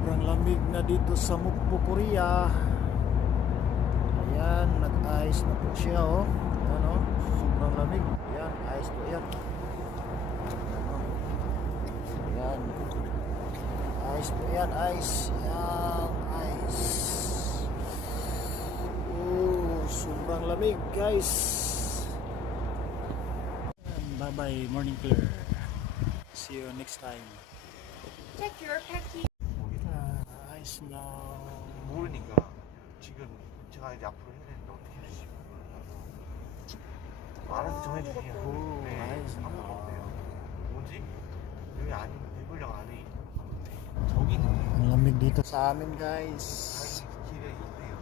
Sobrang lamig na dito sa Mukpo, Korea. Ayan, nag-ice na po siya, oh. Ayan, oh. Sobrang lamig. Ayan, ice po yan. Ayan, oh. Ayan. Ice po yan, ice. Ayan, ice. Oh, sobrang lamig, guys. Bye-bye, Morning Clear. See you next time. Check your package. Ice now. 모르니까 지금 제가 이제 앞으로 해야 되는데 어떻게 해주시면 알아서 정해주세요. 오, 네, 알겠습니다. 아무것도 없네요. 뭐지? 여기 아니 대불량 안에 저기는 Ang lamig dito sa amin, guys. 길에 있네요.